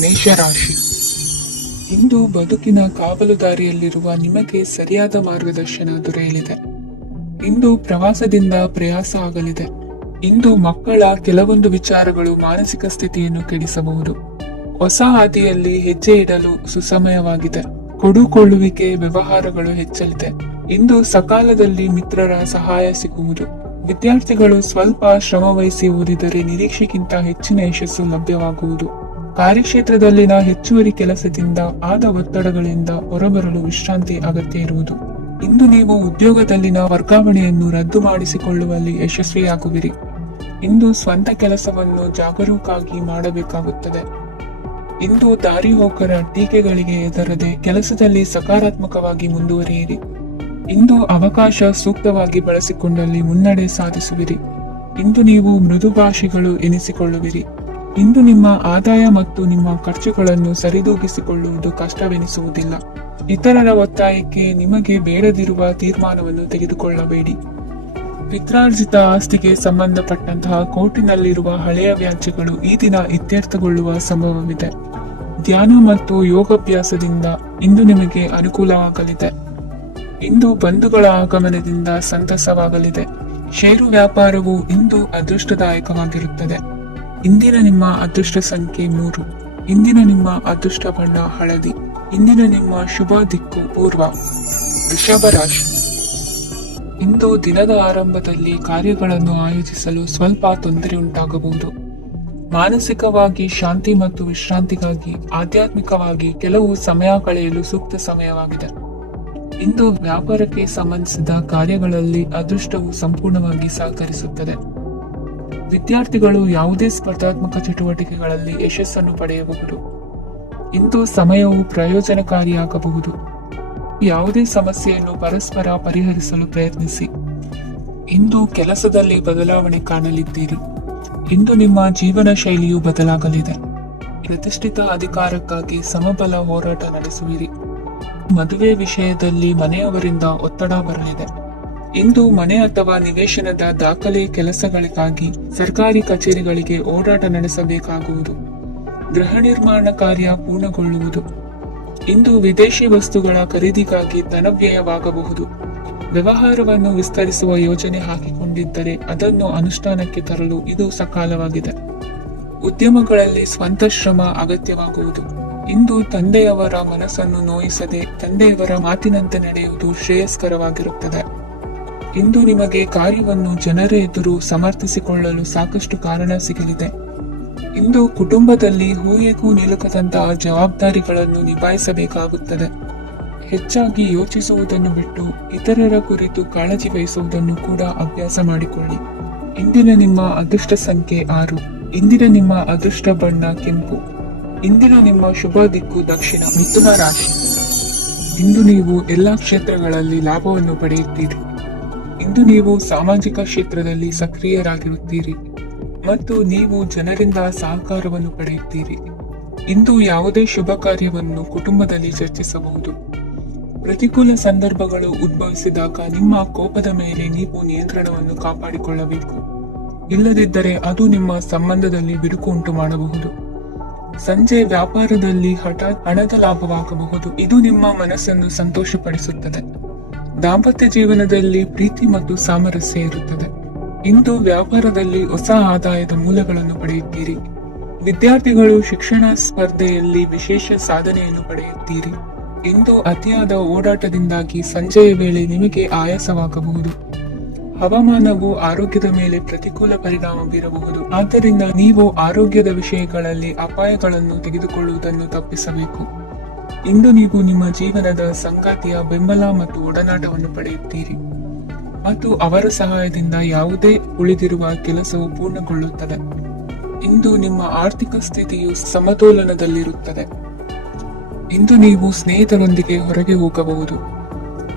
ಮೇಷರಾಶಿ. ಇಂದು ಬದುಕಿನ ಕಾವಲುದಾರಿಯಲ್ಲಿರುವ ನಿಮಗೆ ಸರಿಯಾದ ಮಾರ್ಗದರ್ಶನ ದೊರೆಯಲಿದೆ. ಇಂದು ಪ್ರವಾಸದಿಂದ ಪ್ರಯಾಸ ಆಗಲಿದೆ. ಇಂದು ಮಕ್ಕಳ ಕೆಲವೊಂದು ವಿಚಾರಗಳು ಮಾನಸಿಕ ಸ್ಥಿತಿಯನ್ನು ಕೆಡಿಸಬಹುದು. ಹೊಸ ಹಾದಿಯಲ್ಲಿ ಹೆಜ್ಜೆ ಇಡಲು ಸುಸಮಯವಾಗಿದೆ. ಕೊಡುಕೊಳ್ಳುವಿಕೆ ವ್ಯವಹಾರಗಳು ಹೆಚ್ಚಲಿದೆ. ಇಂದು ಸಕಾಲದಲ್ಲಿ ಮಿತ್ರರ ಸಹಾಯ ಸಿಗುವುದು. ವಿದ್ಯಾರ್ಥಿಗಳು ಸ್ವಲ್ಪ ಶ್ರಮವಹಿಸಿ ಓದಿದರೆ ನಿರೀಕ್ಷೆಗಿಂತ ಹೆಚ್ಚಿನ ಯಶಸ್ಸು ಲಭ್ಯವಾಗುವುದು. ಕಾರ್ಯಕ್ಷೇತ್ರದಲ್ಲಿನ ಹೆಚ್ಚುವರಿ ಕೆಲಸದಿಂದ ಆದ ಒತ್ತಡಗಳಿಂದ ಹೊರಬರಲು ವಿಶ್ರಾಂತಿ ಅಗತ್ಯ ಇರುವುದು. ಇಂದು ನೀವು ಉದ್ಯೋಗದಲ್ಲಿನ ವರ್ಗಾವಣೆಯನ್ನು ರದ್ದು ಮಾಡಿಸಿಕೊಳ್ಳುವಲ್ಲಿ ಯಶಸ್ವಿಯಾಗುವಿರಿ. ಇಂದು ಸ್ವಂತ ಕೆಲಸವನ್ನು ಜಾಗರೂಕವಾಗಿ ಮಾಡಬೇಕಾಗುತ್ತದೆ. ಇಂದು ದಾರಿಹೋಕರ ಟೀಕೆಗಳಿಗೆ ಹೆದರದೆ ಕೆಲಸದಲ್ಲಿ ಸಕಾರಾತ್ಮಕವಾಗಿ ಮುಂದುವರಿಯಿರಿ. ಇಂದು ಅವಕಾಶ ಸೂಕ್ತವಾಗಿ ಬಳಸಿಕೊಂಡಲ್ಲಿ ಮುನ್ನಡೆ ಸಾಧಿಸುವಿರಿ. ಇಂದು ನೀವು ಮೃದುಭಾಷಿಗಳು ಎನಿಸಿಕೊಳ್ಳುವಿರಿ. ಇಂದು ನಿಮ್ಮ ಆದಾಯ ಮತ್ತು ನಿಮ್ಮ ಖರ್ಚುಗಳನ್ನು ಸರಿದೂಗಿಸಿಕೊಳ್ಳುವುದು ಕಷ್ಟವೆನಿಸುವುದಿಲ್ಲ. ಇತರರ ಒತ್ತಾಯಕ್ಕೆ ನಿಮಗೆ ಬೇಡದಿರುವ ತೀರ್ಮಾನವನ್ನು ತೆಗೆದುಕೊಳ್ಳಬೇಡಿ. ಪಿತ್ರಾರ್ಜಿತ ಆಸ್ತಿಗೆ ಸಂಬಂಧಪಟ್ಟಂತಹ ಕೋರ್ಟಿನಲ್ಲಿರುವ ಹಳೆಯ ವ್ಯಾಜ್ಯಗಳು ಈ ದಿನ ಇತ್ಯರ್ಥಗೊಳ್ಳುವ ಸಂಭವವಿದೆ. ಧ್ಯಾನ ಮತ್ತು ಯೋಗಾಭ್ಯಾಸದಿಂದ ಇಂದು ನಿಮಗೆ ಅನುಕೂಲವಾಗಲಿದೆ. ಇಂದು ಬಂಧುಗಳ ಆಗಮನದಿಂದ ಸಂತಸವಾಗಲಿದೆ. ಷೇರು ವ್ಯಾಪಾರವು ಇಂದು ಅದೃಷ್ಟದಾಯಕವಾಗಿರುತ್ತದೆ. ಇಂದಿನ ನಿಮ್ಮ ಅದೃಷ್ಟ ಸಂಖ್ಯೆ 3. ಇಂದಿನ ನಿಮ್ಮ ಅದೃಷ್ಟ ಬಣ್ಣ ಹಳದಿ. ಇಂದಿನ ನಿಮ್ಮ ಶುಭ ದಿಕ್ಕು ಪೂರ್ವ. ವೃಷಭ ರಾಶಿ. ಇಂದು ದಿನದ ಆರಂಭದಲ್ಲಿ ಕಾರ್ಯಗಳನ್ನು ಆಯೋಜಿಸಲು ಸ್ವಲ್ಪ ತೊಂದರೆ ಉಂಟಾಗಬಹುದು. ಮಾನಸಿಕವಾಗಿ ಶಾಂತಿ ಮತ್ತು ವಿಶ್ರಾಂತಿಗಾಗಿ ಆಧ್ಯಾತ್ಮಿಕವಾಗಿ ಕೆಲವು ಸಮಯ ಕಳೆಯಲು ಸೂಕ್ತ ಸಮಯವಾಗಿದೆ. ಇಂದು ವ್ಯಾಪಾರಕ್ಕೆ ಸಂಬಂಧಿಸಿದ ಕಾರ್ಯಗಳಲ್ಲಿ ಅದೃಷ್ಟವು ಸಂಪೂರ್ಣವಾಗಿ ಸಹಕರಿಸುತ್ತದೆ. ವಿದ್ಯಾರ್ಥಿಗಳು ಯಾವುದೇ ಸ್ಪರ್ಧಾತ್ಮಕ ಚಟುವಟಿಕೆಗಳಲ್ಲಿ ಯಶಸ್ಸನ್ನು ಪಡೆಯಬಹುದು. ಇಂದು ಸಮಯವು ಪ್ರಯೋಜನಕಾರಿಯಾಗಬಹುದು. ಯಾವುದೇ ಸಮಸ್ಯೆಯನ್ನು ಪರಸ್ಪರ ಪರಿಹರಿಸಲು ಪ್ರಯತ್ನಿಸಿ. ಇಂದು ಕೆಲಸದಲ್ಲಿ ಬದಲಾವಣೆ ಕಾಣಲಿದ್ದೀರಿ. ಇಂದು ನಿಮ್ಮ ಜೀವನ ಶೈಲಿಯು ಬದಲಾಗಲಿದೆ. ಪ್ರತಿಷ್ಠಿತ ಅಧಿಕಾರಕ್ಕಾಗಿ ಸಮಬಲ ಹೋರಾಟ ನಡೆಸುವಿರಿ. ಮದುವೆ ವಿಷಯದಲ್ಲಿ ಮನೆಯವರಿಂದ ಒತ್ತಡ ಬರಲಿದೆ. ಇಂದು ಮನೆ ಅಥವಾ ನಿವೇಶನದ ದಾಖಲೆ ಕೆಲಸಗಳಿಗಾಗಿ ಸರ್ಕಾರಿ ಕಚೇರಿಗಳಿಗೆ ಓಡಾಟ ನಡೆಸಬೇಕಾಗುವುದು. ಗೃಹ ನಿರ್ಮಾಣ ಕಾರ್ಯ ಪೂರ್ಣಗೊಳ್ಳುವುದು. ಇಂದು ವಿದೇಶಿ ವಸ್ತುಗಳ ಖರೀದಿಗಾಗಿ ಧನವ್ಯಯವಾಗಬಹುದು. ವ್ಯವಹಾರವನ್ನು ವಿಸ್ತರಿಸುವ ಯೋಜನೆ ಹಾಕಿಕೊಂಡಿದ್ದರೆ ಅದನ್ನು ಅನುಷ್ಠಾನಕ್ಕೆ ತರಲು ಇದು ಸಕಾಲವಾಗಿದೆ. ಉದ್ಯಮಗಳಲ್ಲಿ ಸ್ವಂತ ಶ್ರಮ ಅಗತ್ಯವಾಗುವುದು. ಇಂದು ತಂದೆಯವರ ಮನಸ್ಸನ್ನು ನೋಯಿಸದೆ ತಂದೆಯವರ ಮಾತಿನಂತೆ ನಡೆಯುವುದು ಶ್ರೇಯಸ್ಕರವಾಗಿರುತ್ತದೆ. ಇಂದು ನಿಮಗೆ ಕಾರ್ಯವನ್ನು ಜನರ ಎದುರು ಸಮರ್ಥಿಸಿಕೊಳ್ಳಲು ಸಾಕಷ್ಟು ಕಾರಣ ಸಿಗಲಿದೆ. ಇಂದು ಕುಟುಂಬದಲ್ಲಿ ಹೂಯೆಗೂ ನಿಲುಕದಂತಹ ಜವಾಬ್ದಾರಿಗಳನ್ನು ನಿಭಾಯಿಸಬೇಕಾಗುತ್ತದೆ. ಹೆಚ್ಚಾಗಿ ಯೋಚಿಸುವುದನ್ನು ಬಿಟ್ಟು ಇತರರ ಕುರಿತು ಕಾಳಜಿ ವಹಿಸುವುದನ್ನು ಕೂಡ ಅಭ್ಯಾಸ ಮಾಡಿಕೊಳ್ಳಿ. ಇಂದಿನ ನಿಮ್ಮ ಅದೃಷ್ಟ ಸಂಖ್ಯೆ 6. ಇಂದಿನ ನಿಮ್ಮ ಅದೃಷ್ಟ ಬಣ್ಣ ಕೆಂಪು. ಇಂದಿನ ನಿಮ್ಮ ಶುಭ ದಿಕ್ಕು ದಕ್ಷಿಣ. ಮಿಥುನ ರಾಶಿ. ಇಂದು ನೀವು ಎಲ್ಲಾ ಕ್ಷೇತ್ರಗಳಲ್ಲಿ ಲಾಭವನ್ನು ಪಡೆಯುತ್ತೀರಿ. ಇಂದು ನೀವು ಸಾಮಾಜಿಕ ಕ್ಷೇತ್ರದಲ್ಲಿ ಸಕ್ರಿಯರಾಗಿರುತ್ತೀರಿ ಮತ್ತು ನೀವು ಜನರಿಂದ ಸಹಕಾರವನ್ನು ಪಡೆಯುತ್ತೀರಿ. ಇಂದು ಯಾವುದೇ ಶುಭ ಕಾರ್ಯವನ್ನು ಕುಟುಂಬದಲ್ಲಿ ಚರ್ಚಿಸಬಹುದು. ಪ್ರತಿಕೂಲ ಸಂದರ್ಭಗಳು ಉದ್ಭವಿಸಿದಾಗ ನಿಮ್ಮ ಕೋಪದ ಮೇಲೆ ನೀವು ನಿಯಂತ್ರಣವನ್ನು ಕಾಪಾಡಿಕೊಳ್ಳಬೇಕು. ಇಲ್ಲದಿದ್ದರೆ ಅದು ನಿಮ್ಮ ಸಂಬಂಧದಲ್ಲಿ ಬಿರುಕು ಉಂಟು ಮಾಡಬಹುದು. ಸಂಜೆ ವ್ಯಾಪಾರದಲ್ಲಿ ಹಠಾತ್ ಹಣದ ಲಾಭವಾಗಬಹುದು. ಇದು ನಿಮ್ಮ ಮನಸ್ಸನ್ನು ಸಂತೋಷಪಡಿಸುತ್ತದೆ. ದಾಂಪತ್ಯ ಜೀವನದಲ್ಲಿ ಪ್ರೀತಿ ಮತ್ತು ಸಾಮರಸ್ಯ ಇರುತ್ತದೆ. ಇಂದು ವ್ಯಾಪಾರದಲ್ಲಿ ಹೊಸ ಆದಾಯದ ಮೂಲಗಳನ್ನು ಪಡೆಯುತ್ತೀರಿ. ವಿದ್ಯಾರ್ಥಿಗಳು ಶಿಕ್ಷಣ ಸ್ಪರ್ಧೆಯಲ್ಲಿ ವಿಶೇಷ ಸಾಧನೆಯನ್ನು ಪಡೆಯುತ್ತೀರಿ. ಇಂದು ಅತಿಯಾದ ಓಡಾಟದಿಂದಾಗಿ ಸಂಜೆಯ ವೇಳೆ ನಿಮಗೆ ಆಯಾಸವಾಗಬಹುದು. ಹವಾಮಾನವು ಆರೋಗ್ಯದ ಮೇಲೆ ಪ್ರತಿಕೂಲ ಪರಿಣಾಮ ಬೀರಬಹುದು. ಆದ್ದರಿಂದ ನೀವು ಆರೋಗ್ಯದ ವಿಷಯಗಳಲ್ಲಿ ಅಪಾಯಗಳನ್ನು ತೆಗೆದುಕೊಳ್ಳುವುದನ್ನು ತಪ್ಪಿಸಬೇಕು. ಇಂದು ನೀವು ನಿಮ್ಮ ಜೀವನದ ಸಂಗಾತಿಯ ಬೆಂಬಲ ಮತ್ತು ಒಡನಾಟವನ್ನು ಪಡೆಯುತ್ತೀರಿ ಮತ್ತು ಅವರ ಸಹಾಯದಿಂದ ಯಾವುದೇ ಉಳಿದಿರುವ ಕೆಲಸವು ಪೂರ್ಣಗೊಳ್ಳುತ್ತದೆ. ಇಂದು ನಿಮ್ಮ ಆರ್ಥಿಕ ಸ್ಥಿತಿಯು ಸಮತೋಲನದಲ್ಲಿರುತ್ತದೆ. ಇಂದು ನೀವು ಸ್ನೇಹಿತರೊಂದಿಗೆ ಹೊರಗೆ ಹೋಗಬಹುದು.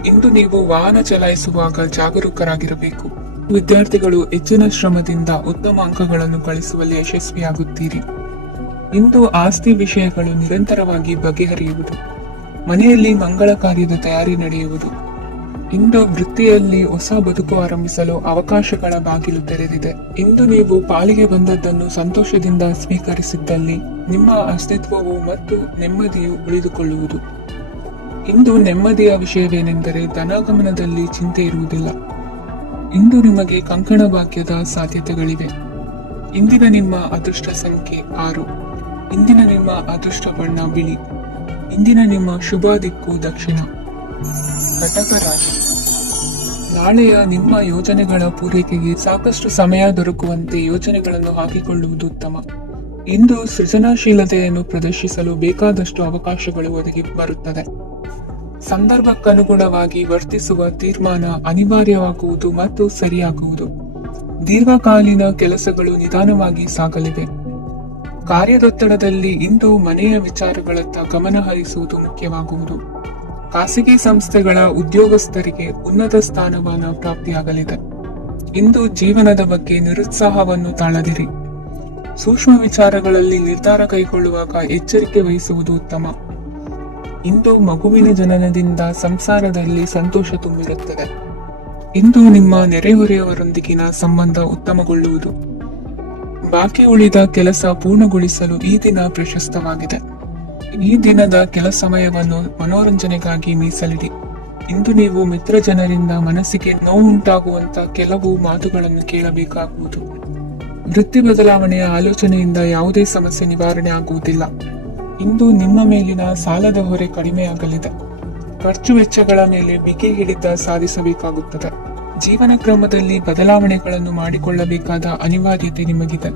ಇಂದು ನೀವು ವಾಹನ ಚಲಾಯಿಸುವಾಗ ಜಾಗರೂಕರಾಗಿರಬೇಕು. ವಿದ್ಯಾರ್ಥಿಗಳು ಹೆಚ್ಚಿನ ಶ್ರಮದಿಂದ ಉತ್ತಮ ಅಂಕಗಳನ್ನು ಗಳಿಸುವಲ್ಲಿ ಯಶಸ್ವಿಯಾಗುತ್ತೀರಿ. ಇಂದು ಆಸ್ತಿ ವಿಷಯಗಳು ನಿರಂತರವಾಗಿ ಬಗೆಹರಿಯುವುದು. ಮನೆಯಲ್ಲಿ ಮಂಗಳ ಕಾರ್ಯದ ತಯಾರಿ ನಡೆಯುವುದು. ಇಂದು ವೃತ್ತಿಯಲ್ಲಿ ಹೊಸ ಬದುಕು ಆರಂಭಿಸಲು ಅವಕಾಶಗಳ ಬಾಗಿಲು ತೆರೆದಿದೆ. ಇಂದು ನೀವು ಪಾಲಿಗೆ ಬಂದದ್ದನ್ನು ಸಂತೋಷದಿಂದ ಸ್ವೀಕರಿಸಿದ್ದಲ್ಲಿ ನಿಮ್ಮ ಅಸ್ತಿತ್ವವು ಮತ್ತು ನೆಮ್ಮದಿಯು ಉಳಿದುಕೊಳ್ಳುವುದು. ಇಂದು ನೆಮ್ಮದಿಯ ವಿಷಯವೇನೆಂದರೆ ಧನಾಗಮನದಲ್ಲಿ ಚಿಂತೆ ಇರುವುದಿಲ್ಲ. ಇಂದು ನಿಮಗೆ ಕಂಕಣ ಭಾಗ್ಯದ ಸಾಧ್ಯತೆಗಳಿವೆ. ಇಂದಿನ ನಿಮ್ಮ ಅದೃಷ್ಟ ಸಂಖ್ಯೆ 6. ಇಂದಿನ ನಿಮ್ಮ ಅದೃಷ್ಟ ಬಣ್ಣ ಬಿಳಿ. ಇಂದಿನ ನಿಮ್ಮ ಶುಭ ದಿಕ್ಕು ದಕ್ಷಿಣ. ಕಟಕ ರಾಶಿ. ನಾಳೆಯ ನಿಮ್ಮ ಯೋಜನೆಗಳ ಪೂರೈಕೆಗೆ ಸಾಕಷ್ಟು ಸಮಯ ದೊರಕುವಂತೆ ಯೋಜನೆಗಳನ್ನು ಹಾಕಿಕೊಳ್ಳುವುದು ಉತ್ತಮ. ಇಂದು ಸೃಜನಶೀಲತೆಯನ್ನು ಪ್ರದರ್ಶಿಸಲು ಬೇಕಾದಷ್ಟು ಅವಕಾಶಗಳು ಒದಗಿ ಬರುತ್ತದೆ. ಸಂದರ್ಭಕ್ಕನುಗುಣವಾಗಿ ವರ್ತಿಸುವ ತೀರ್ಮಾನ ಅನಿವಾರ್ಯವಾಗುವುದು ಮತ್ತು ಸರಿಯಾಗುವುದು. ದೀರ್ಘಕಾಲೀನ ಕೆಲಸಗಳು ನಿಧಾನವಾಗಿ ಸಾಗಲಿವೆ. ಕಾರ್ಯದೊತ್ತಡದಲ್ಲಿ ಇಂದು ಮನೆಯ ವಿಚಾರಗಳತ್ತ ಗಮನ ಹರಿಸುವುದು ಮುಖ್ಯವಾಗುವುದು. ಖಾಸಗಿ ಸಂಸ್ಥೆಗಳ ಉದ್ಯೋಗಸ್ಥರಿಗೆ ಉನ್ನತ ಸ್ಥಾನಮಾನ ಪ್ರಾಪ್ತಿಯಾಗಲಿದೆ. ಇಂದು ಜೀವನದ ಬಗ್ಗೆ ನಿರುತ್ಸಾಹವನ್ನು ತಾಳದಿರಿ. ಸೂಕ್ಷ್ಮ ವಿಚಾರಗಳಲ್ಲಿ ನಿರ್ಧಾರ ಕೈಗೊಳ್ಳುವಾಗ ಎಚ್ಚರಿಕೆ ವಹಿಸುವುದು ಉತ್ತಮ. ಇಂದು ಮಗುವಿನ ಜನನದಿಂದ ಸಂಸಾರದಲ್ಲಿ ಸಂತೋಷ ತುಂಬಿರುತ್ತದೆ. ಇಂದು ನಿಮ್ಮ ನೆರೆಹೊರೆಯವರೊಂದಿಗಿನ ಸಂಬಂಧ ಉತ್ತಮಗೊಳ್ಳುವುದು. ಬಾಕಿ ಉಳಿದ ಕೆಲಸ ಪೂರ್ಣಗೊಳಿಸಲು ಈ ದಿನ ಪ್ರಶಸ್ತವಾಗಿದೆ. ಈ ದಿನದ ಕೆಲ ಸಮಯವನ್ನು ಮನೋರಂಜನೆಗಾಗಿ ಮೀಸಲಿಡಿ. ಇಂದು ನೀವು ಮಿತ್ರ ಜನರಿಂದ ಮನಸ್ಸಿಗೆ ನೋವುಂಟಾಗುವಂತ ಕೆಲವು ಮಾತುಗಳನ್ನು ಕೇಳಬೇಕಾಗುವುದು. ವೃತ್ತಿ ಬದಲಾವಣೆಯ ಆಲೋಚನೆಯಿಂದ ಯಾವುದೇ ಸಮಸ್ಯೆ ನಿವಾರಣೆ ಆಗುವುದಿಲ್ಲ. ಇಂದು ನಿಮ್ಮ ಮೇಲಿನ ಸಾಲದ ಹೊರೆ ಕಡಿಮೆಯಾಗಲಿದೆ. ಖರ್ಚು ವೆಚ್ಚಗಳ ಮೇಲೆ ಬಿಗಿ ಹಿಡಿತ ಸಾಧಿಸಬೇಕಾಗುತ್ತದೆ. ಜೀವನ ಕ್ರಮದಲ್ಲಿ ಬದಲಾವಣೆಗಳನ್ನು ಮಾಡಿಕೊಳ್ಳಬೇಕಾದ ಅನಿವಾರ್ಯತೆ ನಿಮಗಿದೆ.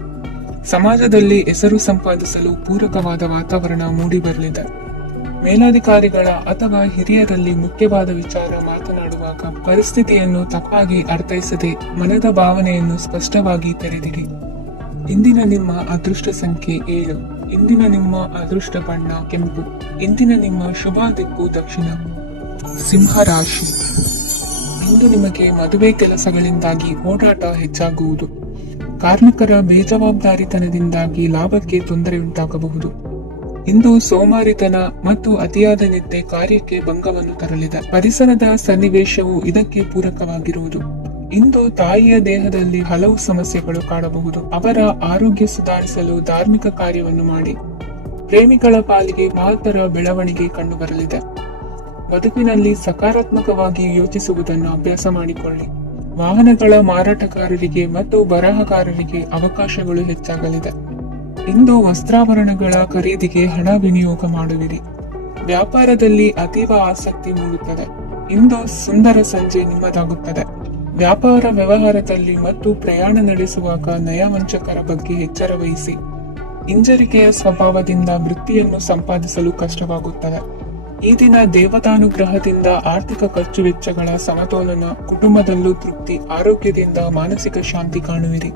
ಸಮಾಜದಲ್ಲಿ ಹೆಸರು ಸಂಪಾದಿಸಲು ಪೂರಕವಾದ ವಾತಾವರಣ ಮೂಡಿಬರಲಿದೆ. ಮೇಲಾಧಿಕಾರಿಗಳ ಅಥವಾ ಹಿರಿಯರಲ್ಲಿ ಮುಖ್ಯವಾದ ವಿಚಾರ ಮಾತನಾಡುವಾಗ ಪರಿಸ್ಥಿತಿಯನ್ನು ತಪ್ಪಾಗಿ ಅರ್ಥೈಸದೆ ಮನದ ಭಾವನೆಯನ್ನು ಸ್ಪಷ್ಟವಾಗಿ ತೆರೆದಿರಿ. ಇಂದಿನ ನಿಮ್ಮ ಅದೃಷ್ಟ ಸಂಖ್ಯೆ 7. ಇಂದಿನ ನಿಮ್ಮ ಅದೃಷ್ಟ ಬಣ್ಣ ಕೆಂಪು. ಇಂದಿನ ನಿಮ್ಮ ಶುಭ ದಿಕ್ಕು ದಕ್ಷಿಣ. ಸಿಂಹ ರಾಶಿ. ಇಂದು ನಿಮಗೆ ಮದುವೆ ಕೆಲಸಗಳಿಂದಾಗಿ ಓಡಾಟ ಹೆಚ್ಚಾಗುವುದು. ಕಾರ್ಮಿಕರ ಬೇಜವಾಬ್ದಾರಿತನದಿಂದಾಗಿ ಲಾಭಕ್ಕೆ ತೊಂದರೆ ಉಂಟಾಗಬಹುದು. ಇಂದು ಸೋಮಾರಿತನ ಮತ್ತು ಅತಿಯಾದ ನಿದ್ದೆ ಕಾರ್ಯಕ್ಕೆ ಭಂಗವನ್ನು ತರಲಿದೆ. ಪರಿಸರದ ಸನ್ನಿವೇಶವು ಇದಕ್ಕೆ ಪೂರಕವಾಗಿರುವುದು. ಇಂದು ತಾಯಿಯ ದೇಹದಲ್ಲಿ ಹಲವು ಸಮಸ್ಯೆಗಳು ಕಾಣಬಹುದು. ಅವರ ಆರೋಗ್ಯ ಸುಧಾರಿಸಲು ಧಾರ್ಮಿಕ ಕಾರ್ಯವನ್ನು ಮಾಡಿ. ಪ್ರೇಮಿಗಳ ಪಾಲಿಗೆ ಮಹತ್ತರ ಬೆಳವಣಿಗೆ ಕಂಡುಬರಲಿದೆ. ಬದುಕಿನಲ್ಲಿ ಸಕಾರಾತ್ಮಕವಾಗಿ ಯೋಚಿಸುವುದನ್ನು ಅಭ್ಯಾಸ ಮಾಡಿಕೊಳ್ಳಿ. ವಾಹನಗಳ ಮಾರಾಟಗಾರರಿಗೆ ಮತ್ತು ಬರಹಗಾರರಿಗೆ ಅವಕಾಶಗಳು ಹೆಚ್ಚಾಗಲಿದೆ. ಇಂದು ವಸ್ತ್ರಾಭರಣಗಳ ಖರೀದಿಗೆ ಹಣ ವಿನಿಯೋಗ ಮಾಡುವಿರಿ. ವ್ಯಾಪಾರದಲ್ಲಿ ಅತೀವ ಆಸಕ್ತಿ ಮೂಡುತ್ತದೆ. ಇಂದು ಸುಂದರ ಸಂಜೆ ನಿಮ್ಮದಾಗುತ್ತದೆ. ವ್ಯಾಪಾರ ವ್ಯವಹಾರದಲ್ಲಿ ಮತ್ತು ಪ್ರಯಾಣ ನಡೆಸುವಾಗ ನಯವಂಚಕರ ಬಗ್ಗೆ ಎಚ್ಚರ ವಹಿಸಿ. ಹಿಂಜರಿಕೆಯ ಸ್ವಭಾವದಿಂದ ವೃತ್ತಿಯನ್ನು ಸಂಪಾದಿಸಲು ಕಷ್ಟವಾಗುತ್ತದೆ. ಈ ದಿನ ದೇವತಾನುಗ್ರಹದಿಂದ ಆರ್ಥಿಕ ಖರ್ಚು ವೆಚ್ಚಗಳ ಸಮತೋಲನ, ಕುಟುಂಬದಲ್ಲೂ ತೃಪ್ತಿ, ಆರೋಗ್ಯದಿಂದ ಮಾನಸಿಕ ಶಾಂತಿ ಕಾಣುವಿರಿ.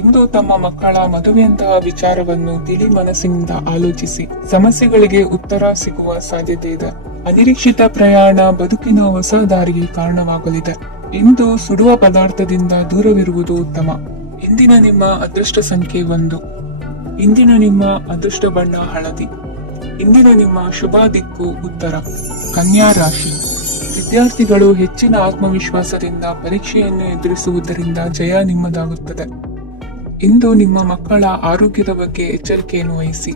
ಇಂದು ತಮ್ಮ ಮಕ್ಕಳ ಮದುವೆಯಂತಹ ವಿಚಾರವನ್ನು ತಿಳಿ ಮನಸ್ಸಿನಿಂದ ಆಲೋಚಿಸಿ ಸಮಸ್ಯೆಗಳಿಗೆ ಉತ್ತರ ಸಿಗುವ ಸಾಧ್ಯತೆ ಇದೆ. ಅನಿರೀಕ್ಷಿತ ಪ್ರಯಾಣ ಬದುಕಿನ ಹೊಸ ದಾರಿಗೆ ಕಾರಣವಾಗಲಿದೆ. ಇಂದು ಸುಡುವ ಪದಾರ್ಥದಿಂದ ದೂರವಿರುವುದು ಉತ್ತಮ. ಇಂದಿನ ನಿಮ್ಮ ಅದೃಷ್ಟ ಸಂಖ್ಯೆ 1. ಇಂದಿನ ನಿಮ್ಮ ಅದೃಷ್ಟ ಬಣ್ಣ ಹಳದಿ. ಇಂದಿನ ನಿಮ್ಮ ಶುಭ ದಿಕ್ಕು ಉತ್ತರ. ಕನ್ಯಾ ರಾಶಿ. ವಿದ್ಯಾರ್ಥಿಗಳು ಹೆಚ್ಚಿನ ಆತ್ಮವಿಶ್ವಾಸದಿಂದ ಪರೀಕ್ಷೆಯನ್ನು ಎದುರಿಸುವುದರಿಂದ ಜಯ ನಿಮ್ಮದಾಗುತ್ತದೆ. ಇಂದು ನಿಮ್ಮ ಮಕ್ಕಳ ಆರೋಗ್ಯದ ಬಗ್ಗೆ ಎಚ್ಚರಿಕೆಯನ್ನು ವಹಿಸಿ.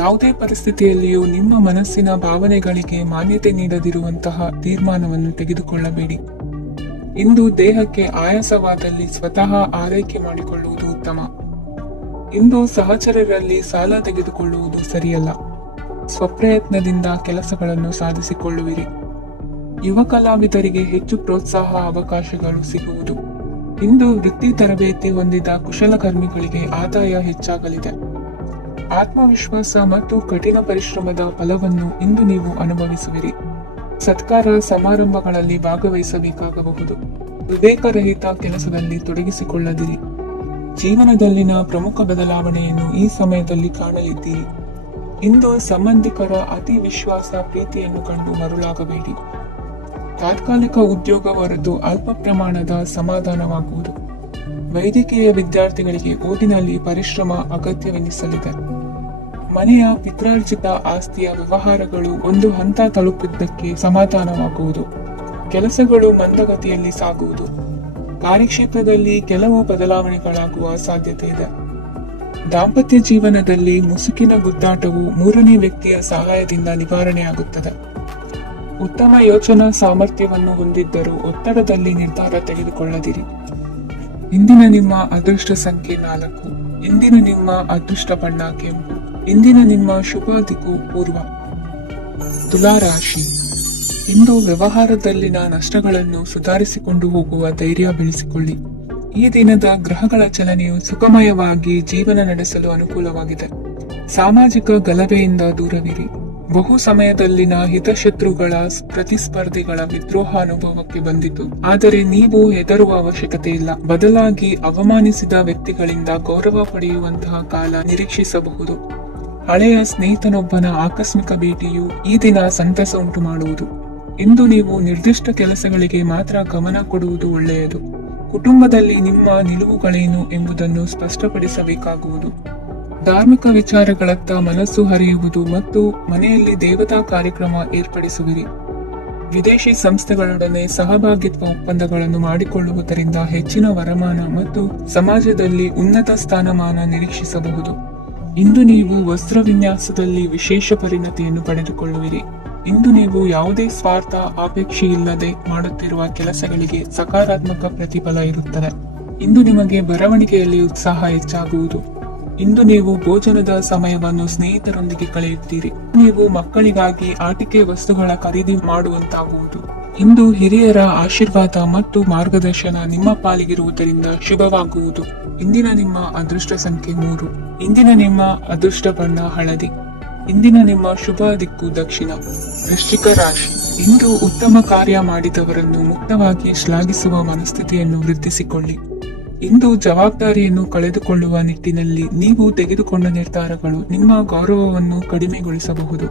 ಯಾವುದೇ ಪರಿಸ್ಥಿತಿಯಲ್ಲಿಯೂ ನಿಮ್ಮ ಮನಸ್ಸಿನ ಭಾವನೆಗಳಿಗೆ ಮಾನ್ಯತೆ ನೀಡದಿರುವಂತಹ ತೀರ್ಮಾನವನ್ನು ತೆಗೆದುಕೊಳ್ಳಬೇಡಿ. ಇಂದು ದೇಹಕ್ಕೆ ಆಯಾಸವಾದಲ್ಲಿ ಸ್ವತಃ ಆರೈಕೆ ಮಾಡಿಕೊಳ್ಳುವುದು ಉತ್ತಮ. ಇಂದು ಸಹಚರರಲ್ಲಿ ಸಾಲ ತೆಗೆದುಕೊಳ್ಳುವುದು ಸರಿಯಲ್ಲ. ಸ್ವಪ್ರಯತ್ನದಿಂದ ಕೆಲಸಗಳನ್ನು ಸಾಧಿಸಿಕೊಳ್ಳುವಿರಿ. ಯುವ ಕಲಾವಿದರಿಗೆ ಹೆಚ್ಚು ಪ್ರೋತ್ಸಾಹ ಅವಕಾಶಗಳು ಸಿಗುವುದು. ಇಂದು ವೃತ್ತಿ ತರಬೇತಿ ಹೊಂದಿದ ಕುಶಲಕರ್ಮಿಗಳಿಗೆ ಆದಾಯ ಹೆಚ್ಚಾಗಲಿದೆ. ಆತ್ಮವಿಶ್ವಾಸ ಮತ್ತು ಕಠಿಣ ಪರಿಶ್ರಮದ ಫಲವನ್ನು ಇಂದು ನೀವು ಅನುಭವಿಸುವಿರಿ. ಸತ್ಕಾರ ಸಮಾರಂಭಗಳಲ್ಲಿ ಭಾಗವಹಿಸಬೇಕಾಗಬಹುದು. ವಿವೇಕರಹಿತ ಕೆಲಸದಲ್ಲಿ ತೊಡಗಿಸಿಕೊಳ್ಳದಿರಿ. ಜೀವನದಲ್ಲಿನ ಪ್ರಮುಖ ಬದಲಾವಣೆಯನ್ನು ಈ ಸಮಯದಲ್ಲಿ ಕಾಣಲಿದ್ದೀರಿ. ಇಂದು ಸಂಬಂಧಿಕರ ಅತಿ ವಿಶ್ವಾಸ ಪ್ರೀತಿಯನ್ನು ಕಂಡು ಮರುಳಾಗಬೇಡಿ. ತಾತ್ಕಾಲಿಕ ಉದ್ಯೋಗ ಹೊರತು ಅಲ್ಪ ಪ್ರಮಾಣದ ಸಮಾಧಾನವಾಗುವುದು. ವೈದ್ಯಕೀಯ ವಿದ್ಯಾರ್ಥಿಗಳಿಗೆ ಓದಿನಲ್ಲಿ ಪರಿಶ್ರಮ ಅಗತ್ಯವೆನಿಸಲಿದೆ. ಮನೆಯ ಪಿತ್ರಾರ್ಜಿತ ಆಸ್ತಿಯ ವ್ಯವಹಾರಗಳು ಒಂದು ಹಂತ ತಲುಪಿದ್ದಕ್ಕೆ ಸಮಾಧಾನವಾಗುವುದು. ಕೆಲಸಗಳು ಮಂದಗತಿಯಲ್ಲಿ ಸಾಗುವುದು. ಕಾರ್ಯಕ್ಷೇತ್ರದಲ್ಲಿ ಕೆಲವು ಬದಲಾವಣೆಗಳಾಗುವ ಸಾಧ್ಯತೆ ಇದೆ. ದಾಂಪತ್ಯ ಜೀವನದಲ್ಲಿ ಮುಸುಕಿನ ಗುದ್ದಾಟವು ಮೂರನೇ ವ್ಯಕ್ತಿಯ ಸಹಾಯದಿಂದ ನಿವಾರಣೆಯಾಗುತ್ತದೆ. ಉತ್ತಮ ಯೋಚನಾ ಸಾಮರ್ಥ್ಯವನ್ನು ಹೊಂದಿದ್ದರೂ ಒತ್ತಡದಲ್ಲಿ ನಿರ್ಧಾರ ತೆಗೆದುಕೊಳ್ಳದಿರಿ. ಇಂದಿನ ನಿಮ್ಮ ಅದೃಷ್ಟ ಸಂಖ್ಯೆ 4. ಇಂದಿನ ನಿಮ್ಮ ಅದೃಷ್ಟ ಬಣ್ಣ ಕೆಂಪು. ಇಂದಿನ ನಿಮ್ಮ ಶುಭ ದಿಕ್ಕು ಪೂರ್ವ. ತುಲಾ ರಾಶಿ. ಇಂದು ವ್ಯವಹಾರದಲ್ಲಿನ ನಷ್ಟಗಳನ್ನು ಸುಧಾರಿಸಿಕೊಂಡು ಹೋಗುವ ಧೈರ್ಯ ಬೆಳೆಸಿಕೊಳ್ಳಿ. ಈ ದಿನದ ಗ್ರಹಗಳ ಚಲನೆಯು ಸುಖಮಯವಾಗಿ ಜೀವನ ನಡೆಸಲು ಅನುಕೂಲವಾಗಿದೆ. ಸಾಮಾಜಿಕ ಗಲಭೆಯಿಂದ ದೂರವಿರಿ. ಬಹು ಸಮಯದಲ್ಲಿನ ಹಿತಶತ್ರುಗಳ ಪ್ರತಿಸ್ಪರ್ಧಿಗಳ ವಿದ್ರೋಹ ಅನುಭವಕ್ಕೆ ಬಂದಿತು. ಆದರೆ ನೀವು ಹೆದರುವ ಅವಶ್ಯಕತೆ ಇಲ್ಲ. ಬದಲಾಗಿ ಅವಮಾನಿಸಿದ ವ್ಯಕ್ತಿಗಳಿಂದ ಗೌರವ ಪಡೆಯುವಂತಹ ಕಾಲ ನಿರೀಕ್ಷಿಸಬಹುದು. ಹಳೆಯ ಸ್ನೇಹಿತನೊಬ್ಬನ ಆಕಸ್ಮಿಕ ಭೇಟಿಯು ಈ ದಿನ ಸಂತಸ ಉಂಟು ಮಾಡುವುದು. ಇಂದು ನೀವು ನಿರ್ದಿಷ್ಟ ಕೆಲಸಗಳಿಗೆ ಮಾತ್ರ ಗಮನ ಕೊಡುವುದು ಒಳ್ಳೆಯದು. ಕುಟುಂಬದಲ್ಲಿ ನಿಮ್ಮ ನಿಲುವುಗಳೇನು ಎಂಬುದನ್ನು ಸ್ಪಷ್ಟಪಡಿಸಬೇಕಾಗುವುದು. ಧಾರ್ಮಿಕ ವಿಚಾರಗಳತ್ತ ಮನಸ್ಸು ಹರಿಯುವುದು ಮತ್ತು ಮನೆಯಲ್ಲಿ ದೇವತಾ ಕಾರ್ಯಕ್ರಮ ಏರ್ಪಡಿಸುವಿರಿ. ವಿದೇಶಿ ಸಂಸ್ಥೆಗಳೊಡನೆ ಸಹಭಾಗಿತ್ವ ಒಪ್ಪಂದಗಳನ್ನು ಮಾಡಿಕೊಳ್ಳುವುದರಿಂದ ಹೆಚ್ಚಿನ ವರಮಾನ ಮತ್ತು ಸಮಾಜದಲ್ಲಿ ಉನ್ನತ ಸ್ಥಾನಮಾನ ನಿರೀಕ್ಷಿಸಬಹುದು. ಇಂದು ನೀವು ವಸ್ತ್ರ ವಿನ್ಯಾಸದಲ್ಲಿ ವಿಶೇಷ ಪರಿಣತಿಯನ್ನು ಪಡೆದುಕೊಳ್ಳುವಿರಿ. ಇಂದು ನೀವು ಯಾವುದೇ ಸ್ವಾರ್ಥ ಅಪೇಕ್ಷೆಯಿಲ್ಲದೆ ಮಾಡುತ್ತಿರುವ ಕೆಲಸಗಳಿಗೆ ಸಕಾರಾತ್ಮಕ ಪ್ರತಿಫಲ ಇರುತ್ತದೆ. ಇಂದು ನಿಮಗೆ ಬರವಣಿಗೆಯಲ್ಲಿ ಉತ್ಸಾಹ ಹೆಚ್ಚಾಗುವುದು. ಇಂದು ನೀವು ಭೋಜನದ ಸಮಯವನ್ನು ಸ್ನೇಹಿತರೊಂದಿಗೆ ಕಳೆಯುತ್ತೀರಿ. ನೀವು ಮಕ್ಕಳಿಗಾಗಿ ಆಟಿಕೆ ವಸ್ತುಗಳ ಖರೀದಿ ಮಾಡುವಂತಾಗುವುದು. ಇಂದು ಹಿರಿಯರ ಆಶೀರ್ವಾದ ಮತ್ತು ಮಾರ್ಗದರ್ಶನ ನಿಮ್ಮ ಪಾಲಿಗಿರುವುದರಿಂದ ಶುಭವಾಗುವುದು. ಇಂದಿನ ನಿಮ್ಮ ಅದೃಷ್ಟ ಸಂಖ್ಯೆ 3. ಇಂದಿನ ನಿಮ್ಮ ಅದೃಷ್ಟ ಬಣ್ಣ ಹಳದಿ. ಇಂದಿನ ನಿಮ್ಮ ಶುಭ ದಿಕ್ಕು ದಕ್ಷಿಣ. ವೃಶ್ಚಿಕ ರಾಶಿ. ಇಂದು ಉತ್ತಮ ಕಾರ್ಯ ಮಾಡಿದವರನ್ನು ಮುಕ್ತವಾಗಿ ಶ್ಲಾಘಿಸುವ ಮನಸ್ಥಿತಿಯನ್ನು ವೃದ್ಧಿಸಿಕೊಳ್ಳಿ. ಇಂದು ಜವಾಬ್ದಾರಿಯನ್ನು ಕಳೆದುಕೊಳ್ಳುವ ನಿಟ್ಟಿನಲ್ಲಿ ನೀವು ತೆಗೆದುಕೊಂಡ ನಿರ್ಧಾರಗಳು ನಿಮ್ಮ ಗೌರವವನ್ನು ಕಡಿಮೆಗೊಳಿಸಬಹುದು.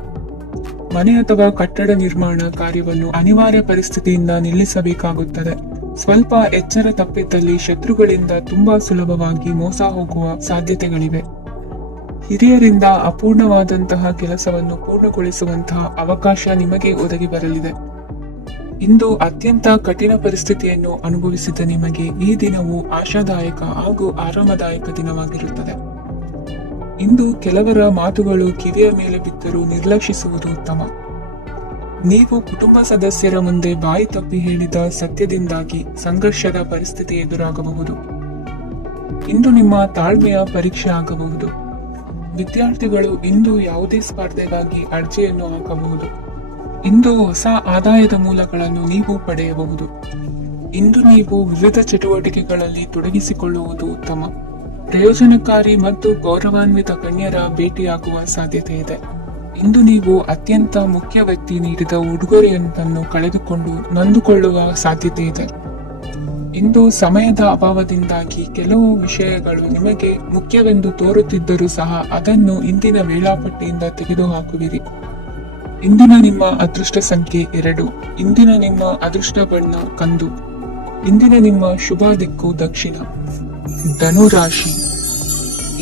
ಮನೆ ಅಥವಾ ಕಟ್ಟಡ ನಿರ್ಮಾಣ ಕಾರ್ಯವನ್ನು ಅನಿವಾರ್ಯ ಪರಿಸ್ಥಿತಿಯಿಂದ ನಿಲ್ಲಿಸಬೇಕಾಗುತ್ತದೆ. ಸ್ವಲ್ಪ ಎಚ್ಚರ ತಪ್ಪಿದ್ದಲ್ಲಿ ಶತ್ರುಗಳಿಂದ ತುಂಬಾ ಸುಲಭವಾಗಿ ಮೋಸ ಹೋಗುವ ಸಾಧ್ಯತೆಗಳಿವೆ. ಹಿರಿಯರಿಂದ ಅಪೂರ್ಣವಾದಂತಹ ಕೆಲಸವನ್ನು ಪೂರ್ಣಗೊಳಿಸುವಂತಹ ಅವಕಾಶ ನಿಮಗೆ ಒದಗಿ ಬರಲಿದೆ. ಇಂದು ಅತ್ಯಂತ ಕಠಿಣ ಪರಿಸ್ಥಿತಿಯನ್ನು ಅನುಭವಿಸಿದ ನಿಮಗೆ ಈ ದಿನವು ಆಶಾದಾಯಕ ಹಾಗೂ ಆರಾಮದಾಯಕ ದಿನವಾಗಿರುತ್ತದೆ. ಇಂದು ಕೆಲವರ ಮಾತುಗಳು ಕಿವಿಯ ಮೇಲೆ ಬಿದ್ದರೂ ನಿರ್ಲಕ್ಷಿಸುವುದು ಉತ್ತಮ. ನೀವು ಕುಟುಂಬ ಸದಸ್ಯರ ಮುಂದೆ ಬಾಯಿ ತಪ್ಪಿ ಹೇಳಿದ ಸತ್ಯದಿಂದಾಗಿ ಸಂಘರ್ಷದ ಪರಿಸ್ಥಿತಿ ಎದುರಾಗಬಹುದು. ಇಂದು ನಿಮ್ಮ ತಾಳ್ಮೆಯ ಪರೀಕ್ಷೆ ಆಗಬಹುದು. ವಿದ್ಯಾರ್ಥಿಗಳು ಇಂದು ಯಾವುದೇ ಸ್ಪರ್ಧೆಗಾಗಿ ಅರ್ಜಿಯನ್ನು ಹಾಕಬಹುದು. ಇಂದು ಹೊಸ ಆದಾಯದ ಮೂಲಗಳನ್ನು ನೀವು ಪಡೆಯಬಹುದು. ಇಂದು ನೀವು ವಿವಿಧ ಚಟುವಟಿಕೆಗಳಲ್ಲಿ ತೊಡಗಿಸಿಕೊಳ್ಳುವುದು ಉತ್ತಮ. ಪ್ರಯೋಜನಕಾರಿ ಮತ್ತು ಗೌರವಾನ್ವಿತ ಗಣ್ಯರ ಭೇಟಿಯಾಗುವ ಸಾಧ್ಯತೆ ಇದೆ. ಇಂದು ನೀವು ಅತ್ಯಂತ ಮುಖ್ಯ ವ್ಯಕ್ತಿ ನೀಡಿದ ಉಡುಗೊರೆಯೊಂದನ್ನು ಕಳೆದುಕೊಂಡು ನೊಂದುಕೊಳ್ಳುವ ಸಾಧ್ಯತೆ ಇದೆ. ಇಂದು ಸಮಯದ ಅಭಾವದಿಂದಾಗಿ ಕೆಲವು ವಿಷಯಗಳು ನಿಮಗೆ ಮುಖ್ಯವೆಂದು ತೋರುತ್ತಿದ್ದರೂ ಸಹ ಅದನ್ನು ಇಂದಿನ ವೇಳಾಪಟ್ಟಿಯಿಂದ ತೆಗೆದುಹಾಕುವಿರಿ. ಇಂದಿನ ನಿಮ್ಮ ಅದೃಷ್ಟ ಸಂಖ್ಯೆ 2. ಇಂದಿನ ನಿಮ್ಮ ಅದೃಷ್ಟ ಬಣ್ಣ ಕಂದು. ಇಂದಿನ ನಿಮ್ಮ ಶುಭ ದಿಕ್ಕು ದಕ್ಷಿಣ. ಧನುರಾಶಿ.